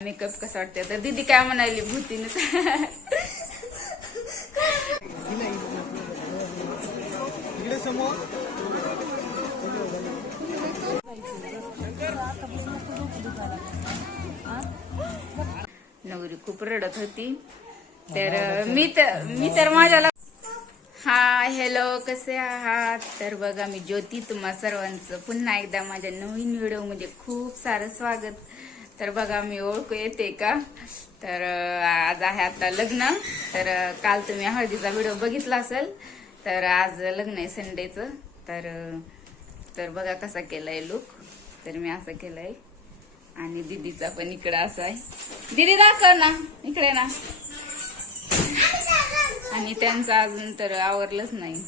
Makeup कसा वाटते तर दीदी काय म्हणाली भूतीने नवरी खूप रडत होती तर मी तर माझ्याला हा हॅलो कसे आहात तर बघा मी ज्योती तुम्हा सर्वांचं पुन्हा एकदा माझ्या नवीन व्हिडिओ मध्ये खूप सारं स्वागत। तर बघा मी ओळखू येते का तर आज आहे आता लग्न तर काल तुम्ही हळदीचा व्हिडिओ बघितला असेल तर आज लग्न आहे संडेचं तर बघा कसा केलाय लुक तर मी असं केलंय आणि दीदीचा पण इकडे असा आहे दीदी दाखव ना इकडे ना आणि त्यांचं अजून तर आवरलंच नाही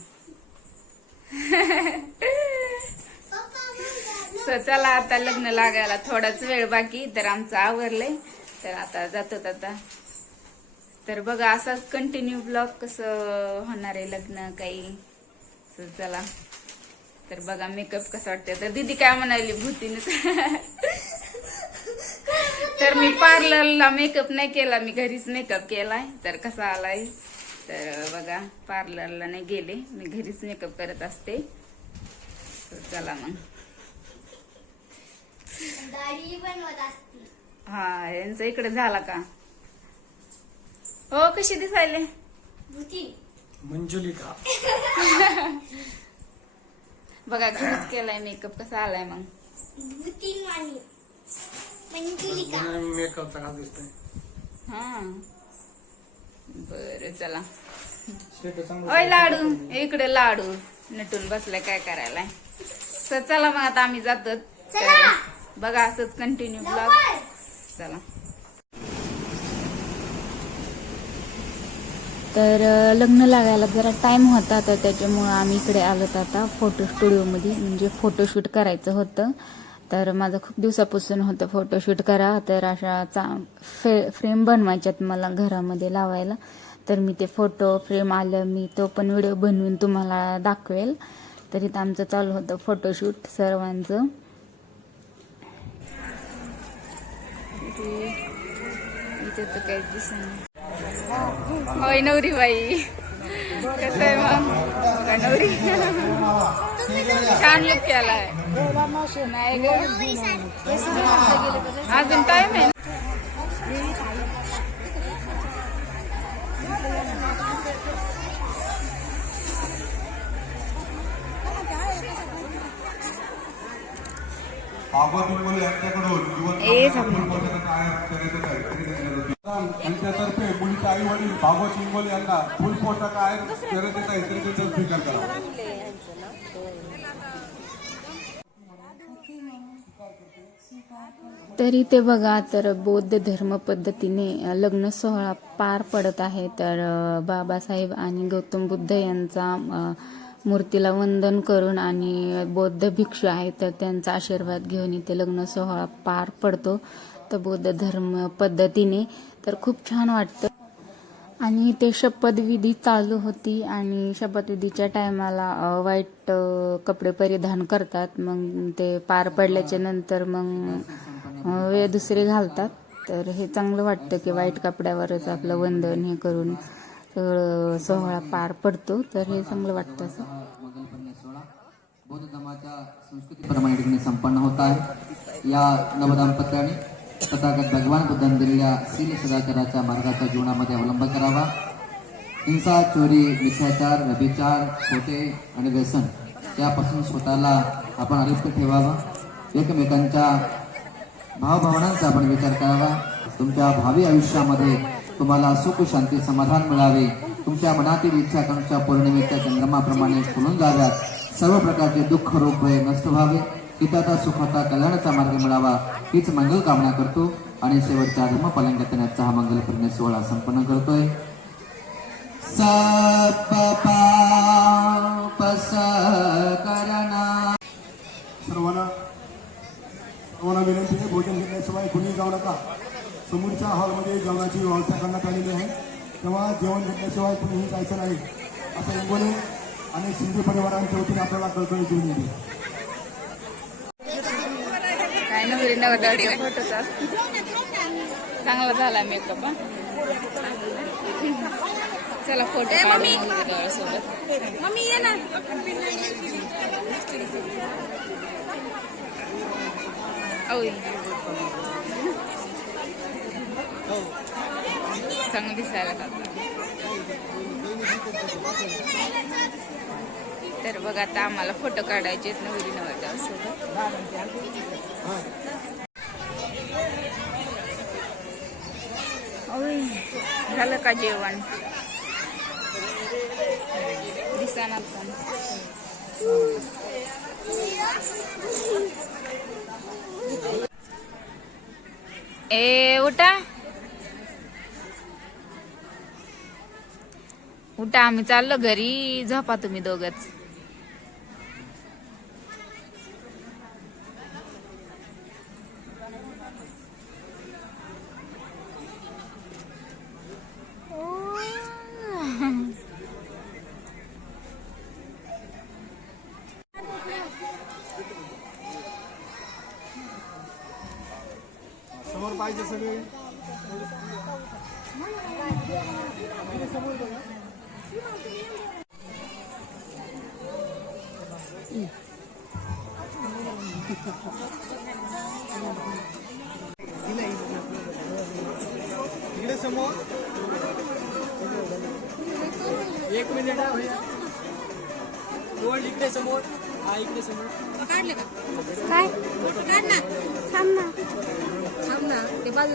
चला आता लग्न लागायला थोडाच वेळ बाकी तर आमचं आवरलंय तर आता जातो आता तर बघा असाच कंटिन्यू ब्लॉग कसं होणार आहे लग्न काही चला तर बघा मेकअप कसं वाटतंय तर दीदी काय म्हणाली भूतीने तर मी पार्लरला मेकअप नाही केला मी घरीच मेकअप केलाय तर कसा आलाय तर बघा पार्लरला नाही गेले मी घरीच मेकअप करत असते तर चला मग हा यांचा इकडे झाला का हो कशी दिसायले मंजुलिका बघा घरीच केलाय मेकअप कसा आलाय मग मेकअप चांगला दिसतोय हा बर चला ओय लाडू इकडे लाडू नटून बसलाय काय करायला तर चला मग आता आम्ही जातो बघा असंच कंटिन्यू ब्लॉग चला तर लग्न लागायला जरा टाइम होता तर त्याच्यामुळं आम्ही इकडे आलोत आता फोटो स्टुडिओमध्ये म्हणजे फोटोशूट करायचं होतं तर माझं खूप दिवसापासून होतं फोटोशूट करा तर अशा फ्रेम बनवायच्यात मला घरामध्ये लावायला तर मी ते फोटो फ्रेम आलं मी तो पण व्हिडिओ बनवून तुम्हाला दाखवेल तर इथं आमचं चालू होतं फोटोशूट सर्वांचं इथे तर काही दिसत होय नवरी बाई कसं आहे मग नवरी छान लुक केलाय नाही ग अजून टाइम आहे त्यांच्यातर्फे मुलीचे आई वडील भागवत इंगोले यांना फुल पोशाख आहे शर्यतीचा इतरिकेचा स्वीकार करा तरी ते बघा तर बौद्ध धर्म पद्धतीने लग्न सोहळा पार पडत आहे तर बाबासाहेब आणि गौतम बुद्ध यांचा मूर्तीला वंदन करून आणि बौद्ध भिक्षू आहेत तर त्यांचा आशीर्वाद घेऊन इथे लग्न सोहळा पार पडतो तर बौद्ध धर्म पद्धतीने तर खूप छान वाटतं आणि ते शपथविधी चालू होती आणि शपथविधीच्या टायमाला वाईट कपडे परिधान करतात मग ते पार पडल्याच्या नंतर मग दुसरे घालतात तर हे चांगलं वाटतं की वाईट कपड्यावरच आपलं वंदन हे करून सगळं सोहळा पार पडतो तर हे चांगलं वाटतं असं बौद्ध धर्माच्या संस्कृतीप्रमाणे ठिकाणी संपन्न होत आहे या नवदाम्पत्याने तथागत भगवान बुद्धांनी दिलेल्या शील सदाचाराच्या मार्गाचा जीवनामध्ये अवलंब करावा हिंसा चोरी मिथ्याचार व्यभिचार खोटे आणि व्यसन यापासून स्वतःला आपण अलिप्त ठेवावा एकमेकांच्या भावभावनांचा आपण विचार करावा तुमच्या भावी आयुष्यामध्ये तुम्हाला सुख शांती समाधान मिळावे तुमच्या मनातील इच्छा आकांक्षा पौर्णिमेच्या चंद्रमाप्रमाणे फुलून जाव्यात सर्व प्रकारचे दुःख रोग भय नष्ट व्हावे हिताचा सुखाचा कल्याणाचा मार्ग मिळावा हीच मंगल कामना करतो आणि शेवटच्या धर्म पलंगण्याचा हा मंगलपूर्ण सोहळा संपन्न करतोय सर्वांना विनंती आहे भोजन घेतल्याशिवाय कुणी जाऊ नका समोरच्या हॉलमध्ये जेवणाची व्यवस्था करण्यात आलेली आहे तेव्हा जेवण घेतल्याशिवाय कुणीही जायचं नाही असं इंगोले आणि शिंदे परिवारांच्या वतीने आपल्याला कळकळी देऊन येते काय नवरी नवरदेवाच्या फोटोचा चांगला झाला मेकअप. चला फोटो काढू सोबत. मम्मी ये ना. चांगलं दिसायला का. तर बघा आता आम्हाला फोटो काढायचे आहेत नवरी नवरदेवासोबत. झालं का जेवण. दिसाना पण. उठा उठा, आम्ही चाललो घरी. झोपा तुम्ही दोघच. समोर पाहिजे सगळे. इकडे समोर. एक मिनिट इकडे समोर. हा इकडे समोर. काढले का काय काढ ना. थांब ना थांब ना. ते बाजू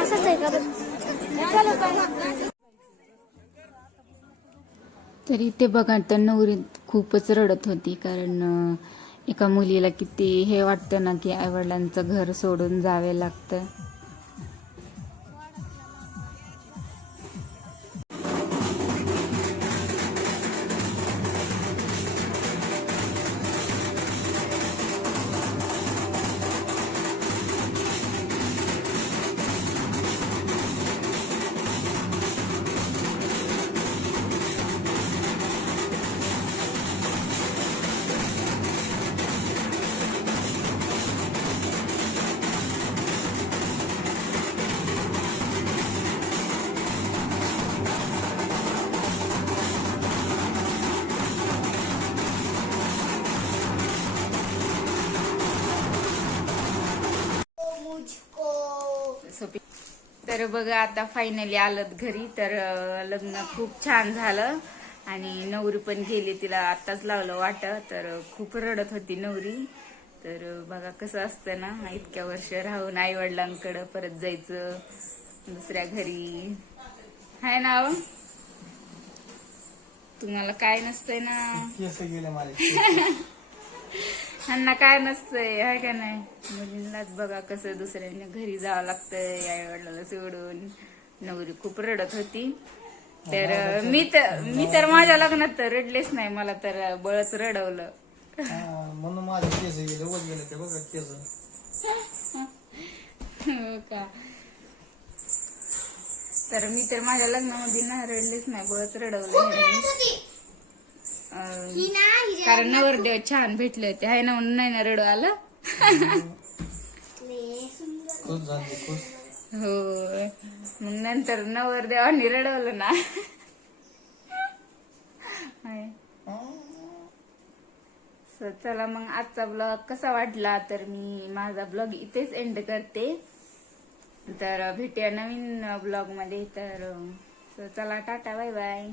असंच आहे का. तरी ते बघा तर नवरी खूपच रडत होती. कारण एका मुलीला किती हे वाटतं ना की आईवडिलांचं घर सोडून जावे लागतं. तर बघा आता फायनली आलं घरी. तर लग्न खूप छान झालं आणि नवरी पण गेली. तिला आत्ताच लावलं वाट. तर खूप रडत होती नवरी. तर बघा कसं असतं ना, इतक्या वर्ष राहून आई वडिलांकडं परत जायचं दुसऱ्या घरी. हाय ना हो? तुम्हाला काय नसतंय ना. केस गेले माझे. ह्यांना काय नसतंय हाय का नाही. मुलींनाच बघा कसं दुसऱ्यांनी घरी जावं लागतंय आई वडिलाला सोडून. नवरी खूप रडत होती. तर मी तर माझ्या लग्नात तर रडलेच नाही. मला तर बळच रडवलं. म्हणून माझे केस गेले. उगाच गेले ते बघा केस. हो का. तर मी तर माझ्या लग्नामध्ये ना रडलेच नाही. बळच रडवलं. कारण नवरदेव छान भेटले होते हाय ना, म्हणून नाही ना रडू आलं. खुश झाली खुश. हो मग नंतर नवरदेवानी रडवलं ना. चला मग आजचा ब्लॉग कसा वाटला. तर मी माझा ब्लॉग इथेच एंड करते. तर भेटूया नवीन ब्लॉग मध्ये. तर चला टाटा बाय बाय.